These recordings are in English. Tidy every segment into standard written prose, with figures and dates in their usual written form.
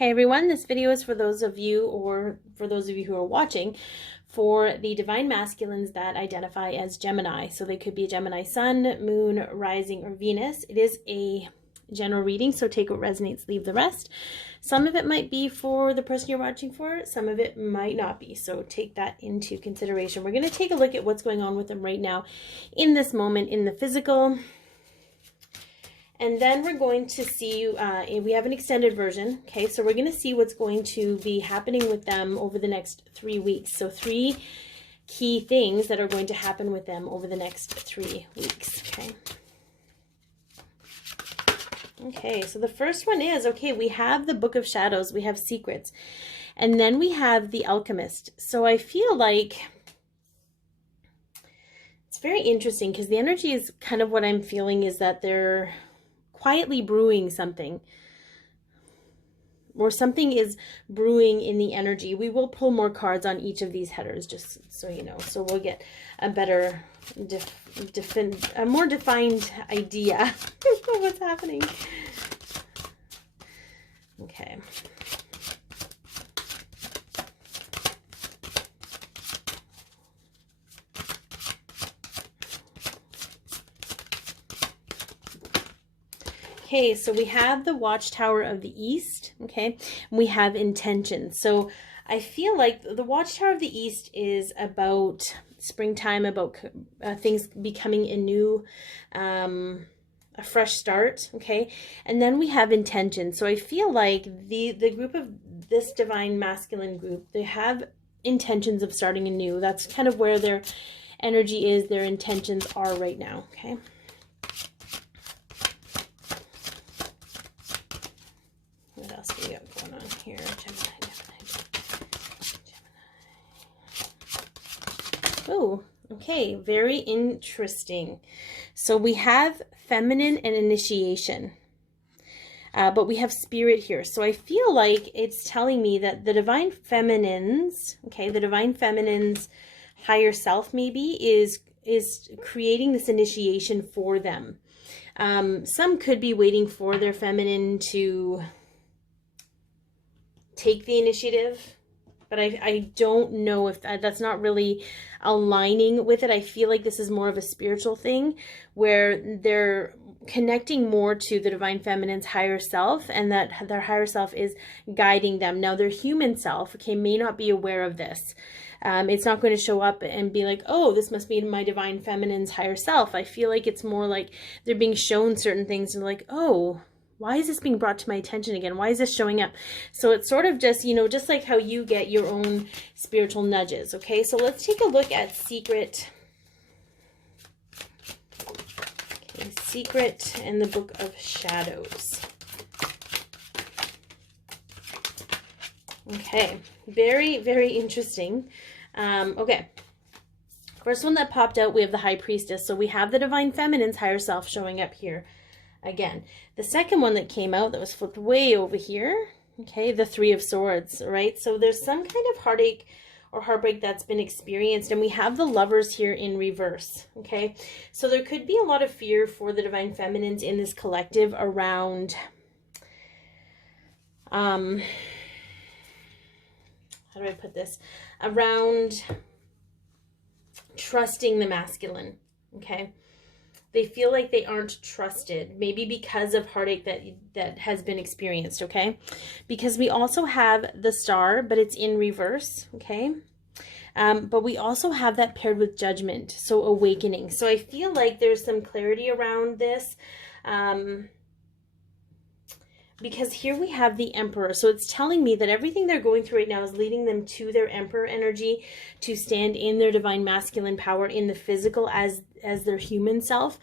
Hey everyone, this video is for those of you who are watching for the divine masculines that identify as Gemini. So they could be a Gemini sun, moon, rising, or Venus. It is a general reading, so take what resonates, leave the rest. Some of it might be for the person you're watching for, some of it might not be, so take that into consideration. We're going to take a look at what's going on with them right now in this moment in the physical. And then we're going to see, we have an extended version, okay? So we're going to see what's going to be happening with them over the next 3 weeks. So 3 key things that are going to happen with them over the next 3 weeks, okay? Okay, so the first one is, okay, we have the Book of Shadows, we have Secrets, and then we have the Alchemist. So I feel like it's very interesting because the energy is kind of what I'm feeling is that they're quietly brewing something, or something is brewing in the energy. We will pull more cards on each of these headers, just so you know, so we'll get a better a more defined idea of what's happening. Okay. Okay, so we have the Watchtower of the East, okay, and we have intention. So I feel like the Watchtower of the East is about springtime, about things becoming anew, a fresh start, okay, and then we have intention. So I feel like the group of this divine masculine group, they have intentions of starting anew. That's kind of where their energy is, their intentions are right now, okay. What else do we got going on here? Gemini. Oh, okay. Very interesting. So we have feminine and initiation. But we have spirit here. So I feel like it's telling me that the divine feminines, okay, the divine feminine's higher self maybe is creating this initiation for them. Some could be waiting for their feminine to take the initiative, but I don't know if that's not really aligning with it. I feel like this is more of a spiritual thing where they're connecting more to the divine feminine's higher self, and that their higher self is guiding them. Now their human self, okay, may not be aware of this. It's not going to show up and be like, oh, this must be my divine feminine's higher self. I feel like it's more like they're being shown certain things and like, oh, why is this being brought to my attention again? Why is this showing up? So it's sort of just, you know, just like how you get your own spiritual nudges, okay? So let's take a look at Secret. Okay, Secret and the Book of Shadows. Okay, very, very interesting. Okay. First one that popped out, we have the High Priestess. So we have the divine feminine's higher self showing up here. Again, the second one that came out that was flipped way over here, okay, the Three of Swords, right? So there's some kind of heartache or heartbreak that's been experienced, and we have the Lovers here in reverse, okay? So there could be a lot of fear for the divine feminines in this collective around, how do I put this? Around trusting the masculine, okay? They feel like they aren't trusted, maybe because of heartache that has been experienced, okay? Because we also have the Star, but it's in reverse, okay? But we also have that paired with Judgment, so awakening. So I feel like there's some clarity around this, because here we have the Emperor. So it's telling me that everything they're going through right now is leading them to their Emperor energy, to stand in their divine masculine power in the physical as their human self.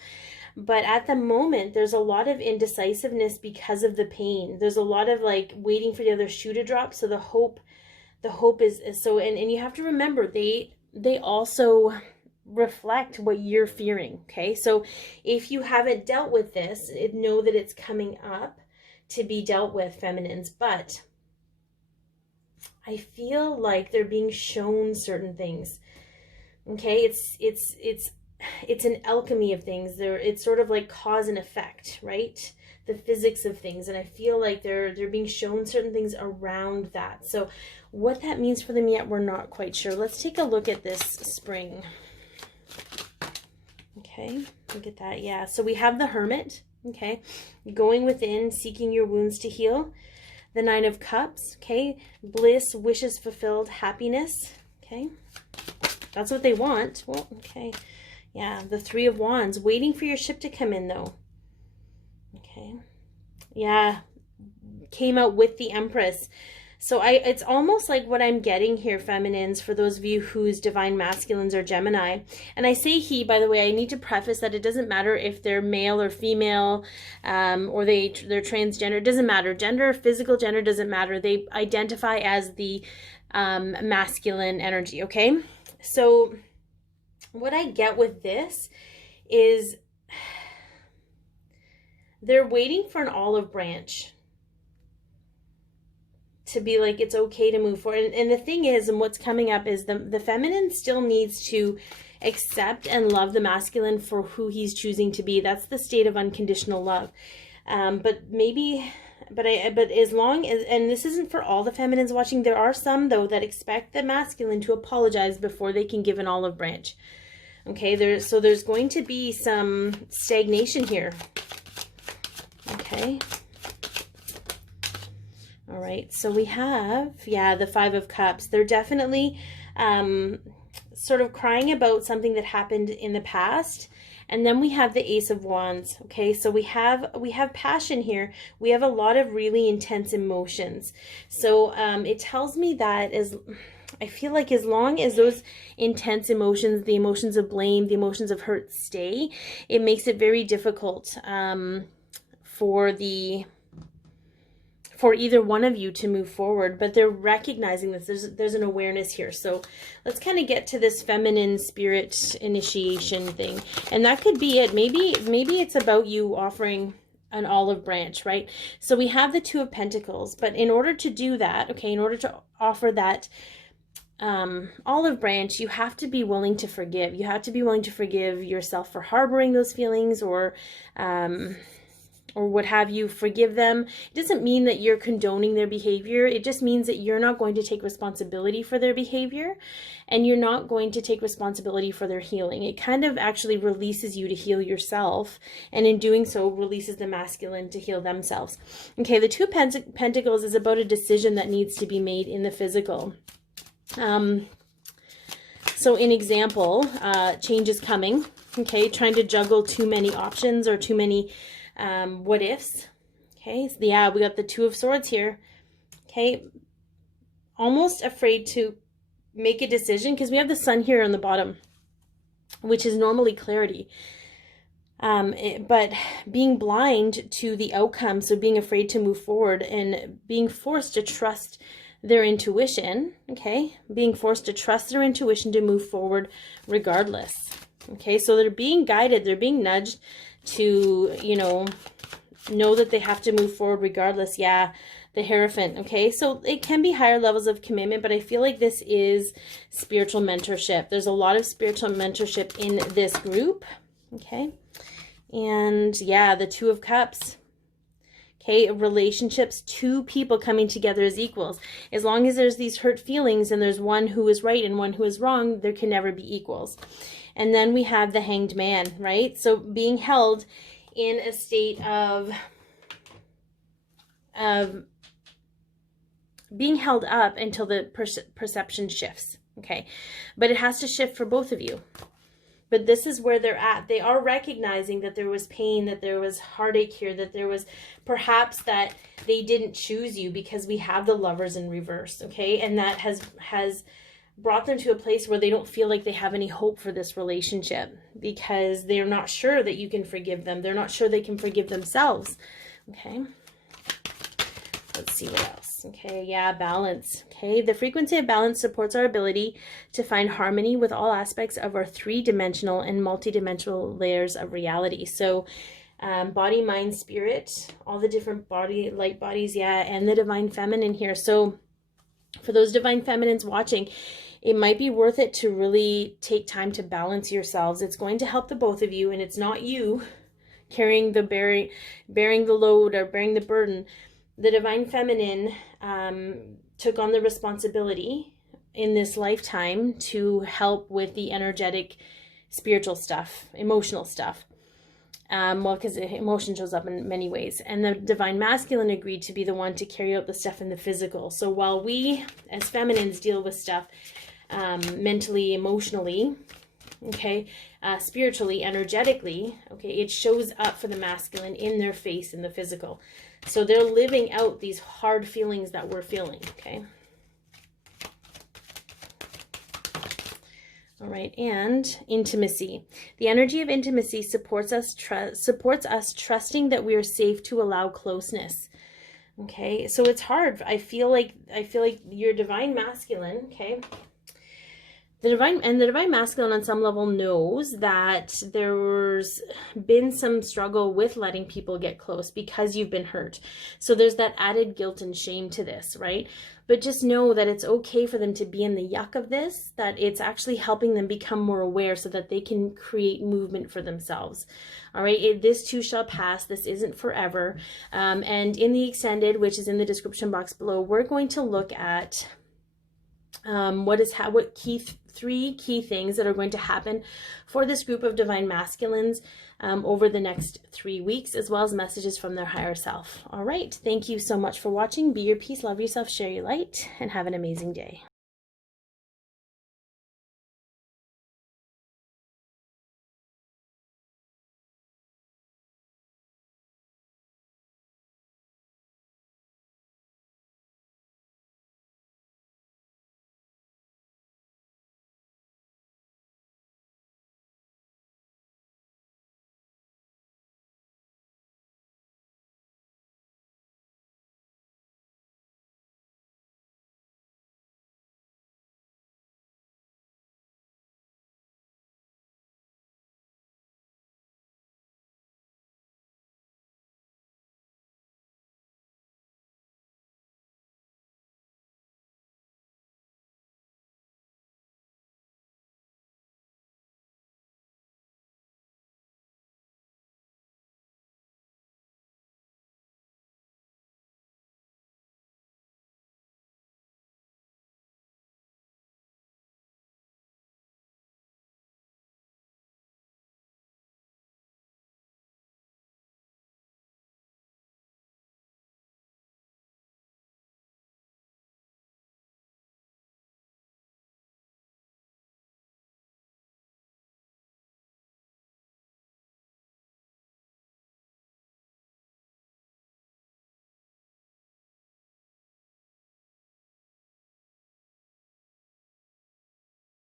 But at the moment, there's a lot of indecisiveness because of the pain. There's a lot of like waiting for the other shoe to drop. So the hope is so, and you have to remember, they also reflect what you're fearing, okay? So if you haven't dealt with this, know that it's coming up to be dealt with, feminines. But I feel like they're being shown certain things, okay? It's it's an alchemy of things. It's sort of like cause and effect, right? The physics of things, and I feel like they're being shown certain things around that. So what that means for them yet, we're not quite sure. Let's take a look at this spring. Okay, look at that. Yeah, so we have the Hermit, okay, going within, seeking your wounds to heal. The Nine of Cups, okay, bliss, wishes fulfilled, happiness, okay, that's what they want. Well, okay, yeah, the Three of Wands, waiting for your ship to come in though. Okay, yeah, came out with the Empress. So it's almost like what I'm getting here, feminines, for those of you whose divine masculines are Gemini. And I say he, by the way, I need to preface that it doesn't matter if they're male or female, or they're transgender. It doesn't matter. Gender, physical gender doesn't matter. They identify as the masculine energy, okay? So what I get with this is they're waiting for an olive branch to be like, it's okay to move forward. And the thing is, and what's coming up is the feminine still needs to accept and love the masculine for who he's choosing to be. That's the state of unconditional love. But as long as, and this isn't for all the feminines watching, there are some though that expect the masculine to apologize before they can give an olive branch. Okay, there's going to be some stagnation here. Okay. All right, so we have, yeah, the Five of Cups. They're definitely sort of crying about something that happened in the past. And then we have the Ace of Wands. Okay, so we have passion here. We have a lot of really intense emotions. So it tells me that I feel like as long as those intense emotions, the emotions of blame, the emotions of hurt stay, it makes it very difficult for either one of you to move forward. But they're recognizing this. There's an awareness here. So let's kind of get to this feminine spirit initiation thing. And that could be it. Maybe it's about you offering an olive branch, right? So we have the Two of Pentacles. But in order to do that, okay, in order to offer that olive branch, you have to be willing to forgive. You have to be willing to forgive yourself for harboring those feelings, or what have you. Forgive them. It doesn't mean that you're condoning their behavior. It just means that you're not going to take responsibility for their behavior, and you're not going to take responsibility for their healing. It kind of actually releases you to heal yourself, and in doing so releases the masculine to heal themselves. Okay, the Two of Pentacles is about a decision that needs to be made in the physical. So in example, change is coming. Okay, trying to juggle too many options or too many what ifs. Okay, so yeah, we got the Two of Swords here. Okay, almost afraid to make a decision because we have the Sun here on the bottom, which is normally clarity. But being blind to the outcome, so being afraid to move forward and being forced to trust their intuition, okay, being forced to trust their intuition to move forward regardless. Okay, so they're being guided, they're being nudged to, know that they have to move forward regardless. Yeah, the Hierophant. Okay, so it can be higher levels of commitment, but I feel like this is spiritual mentorship. There's a lot of spiritual mentorship in this group. Okay, and yeah, the Two of Cups. Okay, relationships, two people coming together as equals. As long as there's these hurt feelings and there's one who is right and one who is wrong, there can never be equals. And then we have the Hanged Man, right? So being held in a state of being held up until the perception shifts, okay? But it has to shift for both of you. But this is where they're at. They are recognizing that there was pain, that there was heartache here, that there was perhaps that they didn't choose you, because we have the Lovers in reverse, okay? And that has brought them to a place where they don't feel like they have any hope for this relationship, because they're not sure that you can forgive them. They're not sure they can forgive themselves, okay? Let's see what else. Okay, yeah, balance. Okay, the frequency of balance supports our ability to find harmony with all aspects of our three-dimensional and multi-dimensional layers of reality. So body, mind, spirit, all the different light bodies, yeah, and the divine feminine here. So for those divine feminines watching, it might be worth it to really take time to balance yourselves. It's going to help the both of you, and it's not you carrying the bearing the load or bearing the burden. The divine feminine took on the responsibility in this lifetime to help with the energetic, spiritual stuff, emotional stuff. Well, because emotion shows up in many ways. And the divine masculine agreed to be the one to carry out the stuff in the physical. So while we as feminines deal with stuff mentally, emotionally, okay, spiritually, energetically, okay, it shows up for the masculine in their face, in the physical. So they're living out these hard feelings that we're feeling, okay? All right, and intimacy. The energy of intimacy supports us trusting that we are safe to allow closeness. Okay, so it's hard. I feel like your divine masculine, okay? The divine masculine on some level knows that there's been some struggle with letting people get close because you've been hurt. So there's that added guilt and shame to this, right? But just know that it's okay for them to be in the yuck of this, that it's actually helping them become more aware so that they can create movement for themselves. All right, this too shall pass. This isn't forever. And in the extended, which is in the description box below, we're going to look at three key things that are going to happen for this group of divine masculines over the next 3 weeks, as well as messages from their higher self. All right, thank you so much for watching. Be your peace, love yourself, share your light, and have an amazing day.